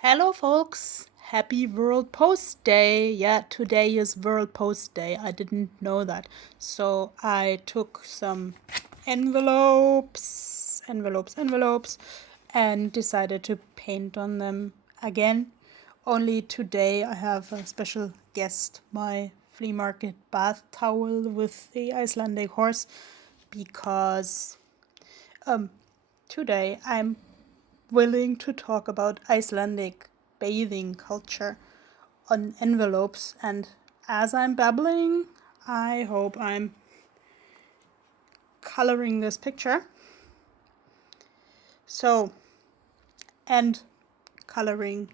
Hello, folks. Happy World Post Day. Yeah, today is World Post Day. I didn't know that. So I took some envelopes, and decided to paint on them again. Only today I have a special guest, my flea market bath towel with the Icelandic horse, because today I'm willing to talk about Icelandic bathing culture on envelopes. And as I'm babbling, I hope I'm coloring this picture. So, and coloring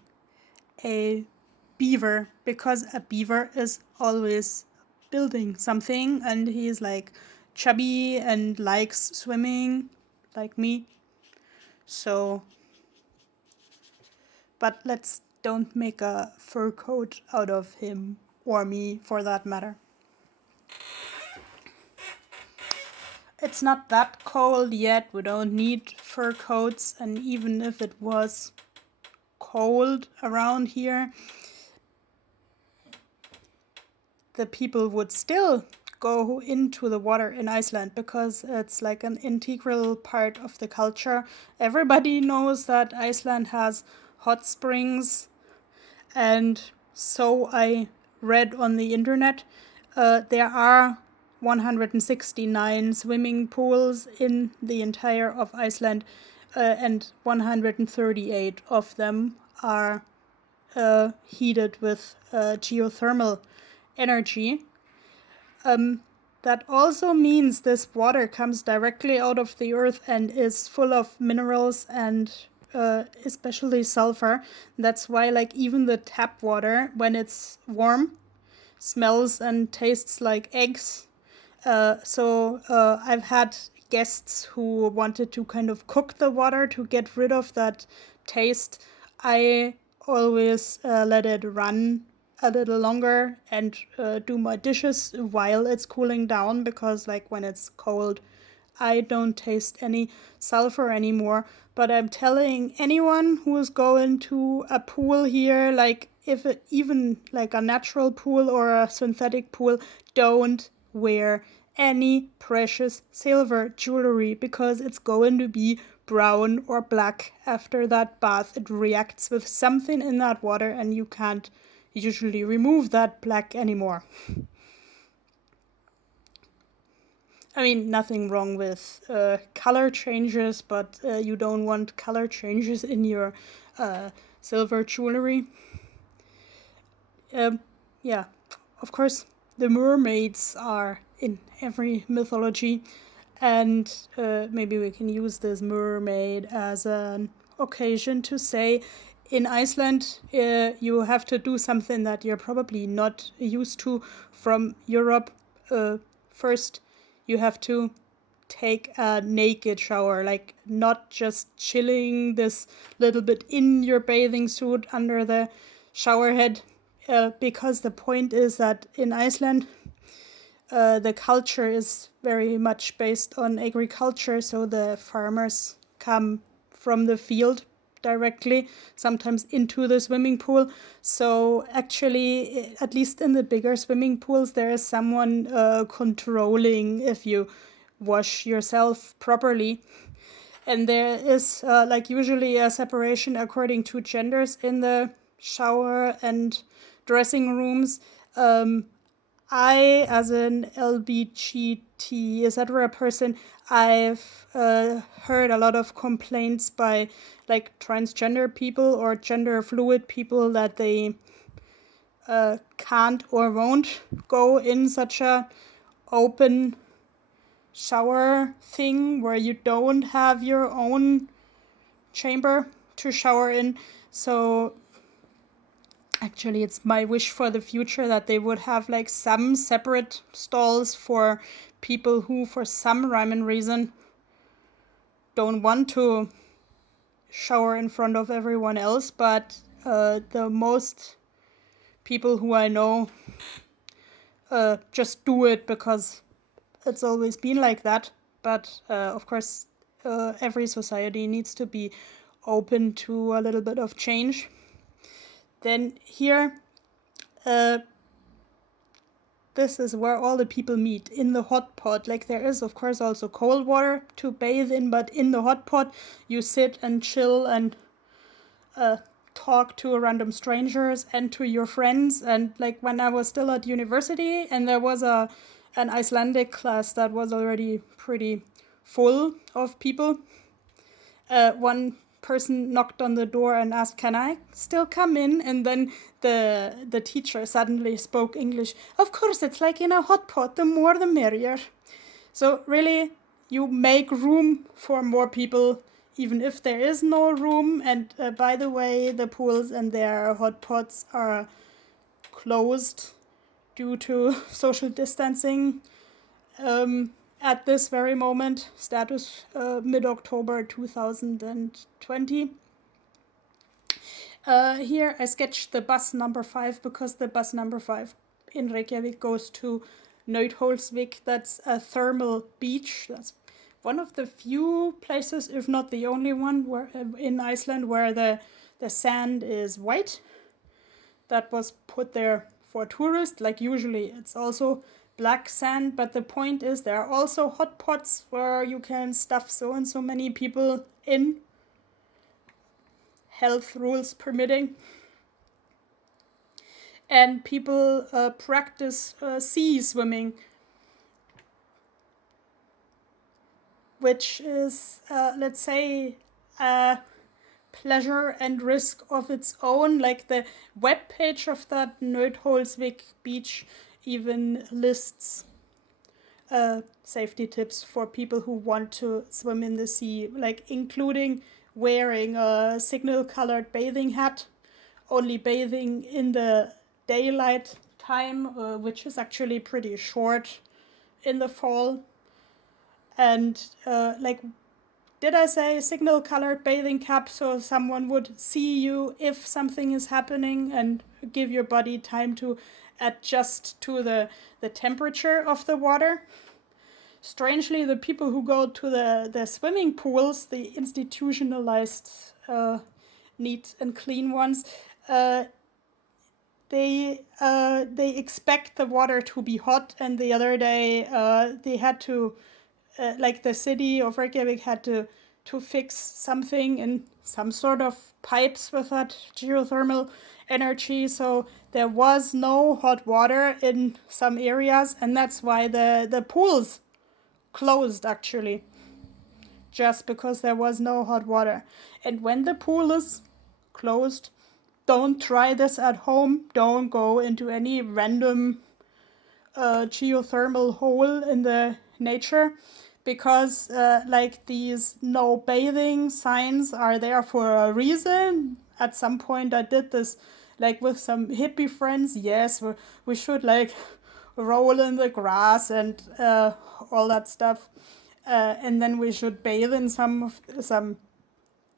a beaver, because a beaver is always building something and he's like chubby and likes swimming like me. So, but let's don't make a fur coat out of him, or me for that matter. It's not that cold yet, we don't need fur coats, and even if it was cold around here, the people would still go into the water in Iceland because it's like an integral part of the culture. Everybody knows that Iceland has hot springs, and so I read on the internet. There are 169 swimming pools in the entire of Iceland, and 138 of them are heated with geothermal energy. That also means this water comes directly out of the earth and is full of minerals and especially sulfur. That's why, like, even the tap water, when it's warm, smells and tastes like eggs. So I've had guests who wanted to kind of cook the water to get rid of that taste. I always let it run a little longer and do my dishes while it's cooling down, because like when it's cold I don't taste any sulfur anymore. But I'm telling anyone who is going to a pool here, like if it, even like a natural pool or a synthetic pool, don't wear any precious silver jewelry, because it's going to be brown or black after that bath. It reacts with something in that water and you can't usually remove that black anymore. I mean, nothing wrong with color changes, but you don't want color changes in your silver jewelry. Yeah, of course, the mermaids are in every mythology, and maybe we can use this mermaid as an occasion to say in Iceland you have to do something that you're probably not used to from Europe. First, you have to take a naked shower, like not just chilling this little bit in your bathing suit under the shower head, because the point is that in Iceland the culture is very much based on agriculture, so the farmers come from the field directly, sometimes into the swimming pool. So actually, at least in the bigger swimming pools, there is someone controlling if you wash yourself properly. And there is like usually a separation according to genders in the shower and dressing rooms. I, as an LBGT, etc. person, I've heard a lot of complaints by like transgender people or gender fluid people that they can't or won't go in such a open shower thing where you don't have your own chamber to shower in. So actually, it's my wish for the future that they would have like some separate stalls for people who, for some rhyme and reason, don't want to shower in front of everyone else. But the most people who I know just do it because it's always been like that. But of course, every society needs to be open to a little bit of change. Then here, this is where all the people meet, in the hot pot. Like, there is, of course, also cold water to bathe in, but in the hot pot, you sit and chill and talk to random strangers and to your friends. And like, when I was still at university and there was an Icelandic class that was already pretty full of people, one person knocked on the door and asked, "Can I still come in?" And then the teacher suddenly spoke English. "Of course, it's like in a hot pot, the more the merrier." So really, you make room for more people, even if there is no room. And by the way, the pools and their hot pots are closed due to social distancing. At this very moment, status mid-October 2020. Here I sketched the bus number 5 because the bus number 5 in Reykjavik goes to Nautholsvík. That's a thermal beach. That's one of the few places, if not the only one, where in Iceland where the sand is white. That was put there for tourists. Like, usually it's also black sand, but the point is there are also hot pots where you can stuff so and so many people in, health rules permitting. And people practice sea swimming, which is, let's say, a pleasure and risk of its own. Like, the webpage of that Nautholsvík beach even lists safety tips for people who want to swim in the sea, like including wearing a signal-colored bathing hat, only bathing in the daylight time, which is actually pretty short in the fall. And like, did I say signal-colored bathing cap? So someone would see you if something is happening and give your body time to adjust to the temperature of the water. Strangely, the people who go to the swimming pools, the institutionalized, neat and clean ones, they expect the water to be hot. And the other day, they had to, like, the city of Reykjavik had to fix something in some sort of pipes with that geothermal energy. So there was no hot water in some areas, and that's why the pools closed, actually, just because there was no hot water. And when the pool is closed, don't try this at home. Don't go into any random geothermal hole in the nature, because like, these no bathing signs are there for a reason. At some point I did this, like, with some hippie friends. Yes, we should, like, roll in the grass and all that stuff, and then we should bathe in some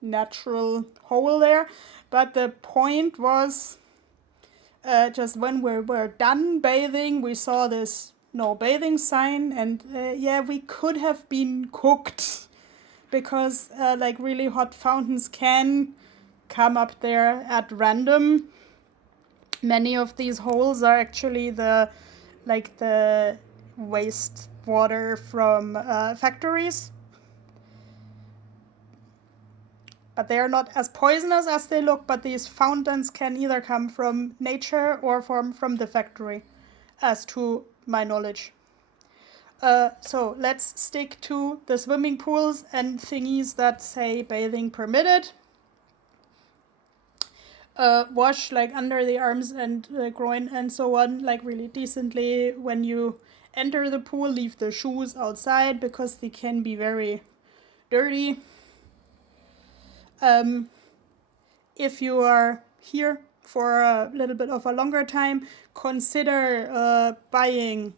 natural hole there. But the point was, just when we were done bathing, we saw this no bathing sign, and yeah, we could have been cooked, because like, really hot fountains can come up there at random. Many of these holes are actually the wastewater from factories. But they are not as poisonous as they look, but these fountains can either come from nature or from the factory, as to my knowledge. So let's stick to the swimming pools and thingies that say bathing permitted. Wash, like, under the arms and the groin and so on, like, really decently. When you enter the pool, leave the shoes outside because they can be very dirty. If you are here for a little bit of a longer time, consider buying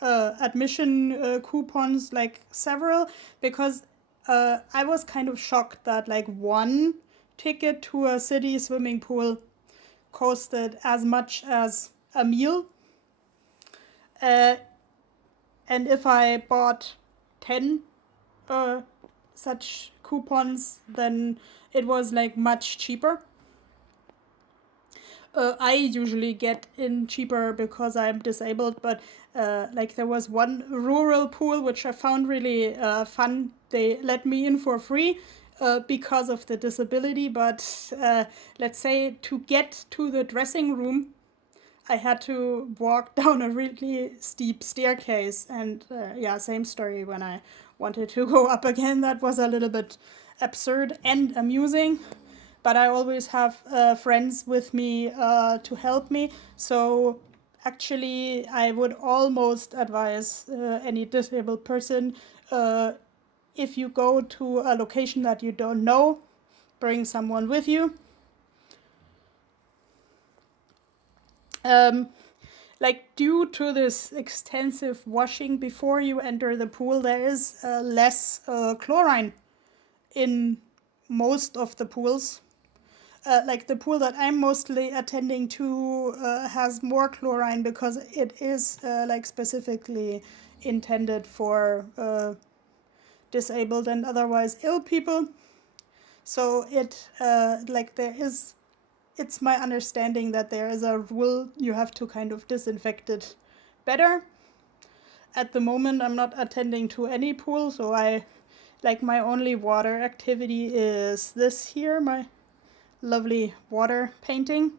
admission coupons, like several, because I was kind of shocked that, like, one ticket to a city swimming pool costed as much as a meal. And if I bought 10 such coupons, then it was, like, much cheaper. I usually get in cheaper because I'm disabled, but like there was one rural pool which I found really fun. They let me in for free because of the disability, but let's say to get to the dressing room, I had to walk down a really steep staircase. And yeah, same story when I wanted to go up again. That was a little bit absurd and amusing. But I always have friends with me to help me. So actually, I would almost advise any disabled person if you go to a location that you don't know, bring someone with you. Like due to this extensive washing before you enter the pool, there is less chlorine in most of the pools. Like the pool that I'm mostly attending to has more chlorine because it is like specifically intended for disabled and otherwise ill people. So it's my understanding that there is a rule you have to kind of disinfect it better. At the moment, I'm not attending to any pool, so my only water activity is this here, my lovely water painting.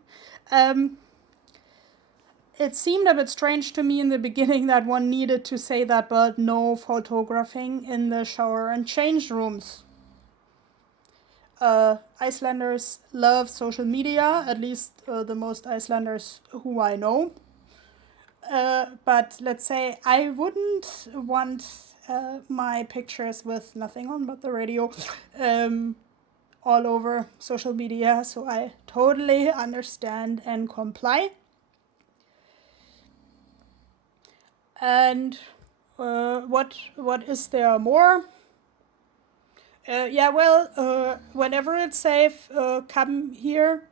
It seemed a bit strange to me in the beginning that one needed to say that, but no photographing in the shower and change rooms. Icelanders love social media, at least the most Icelanders who I know. But let's say I wouldn't want my pictures with nothing on but the radio all over social media, so I totally understand and comply. And what is there more? Whenever it's safe, come here,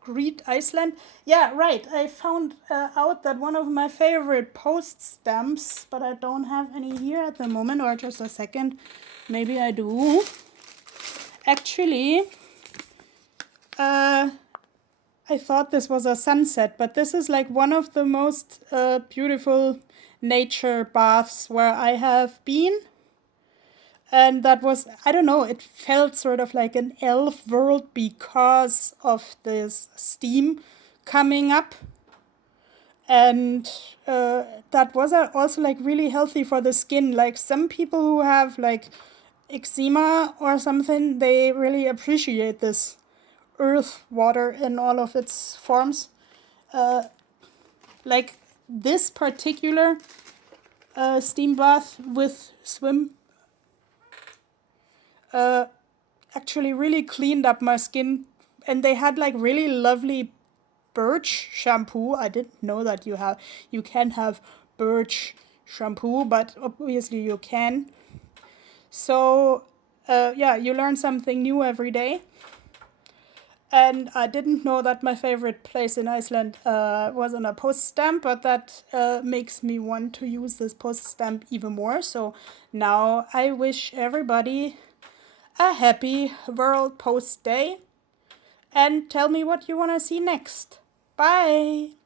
greet Iceland. Yeah, right. I found out that one of my favorite post stamps, but I don't have any here at the moment, or just a second. Maybe I do. Actually, I thought this was a sunset, but this is like one of the most beautiful nature baths where I have been. And that was, I don't know, it felt sort of like an elf world because of this steam coming up. And that was also like really healthy for the skin. Like some people who have like eczema or something, they really appreciate this earth water in all of its forms. Like this particular steam bath with swim actually really cleaned up my skin, and they had like really lovely birch shampoo. I didn't know that you can have birch shampoo, but obviously you can. So you learn something new every day. And I didn't know that my favorite place in Iceland was on a post stamp, but that makes me want to use this post stamp even more. So now I wish everybody a happy World Post Day, and tell me what you want to see next. Bye!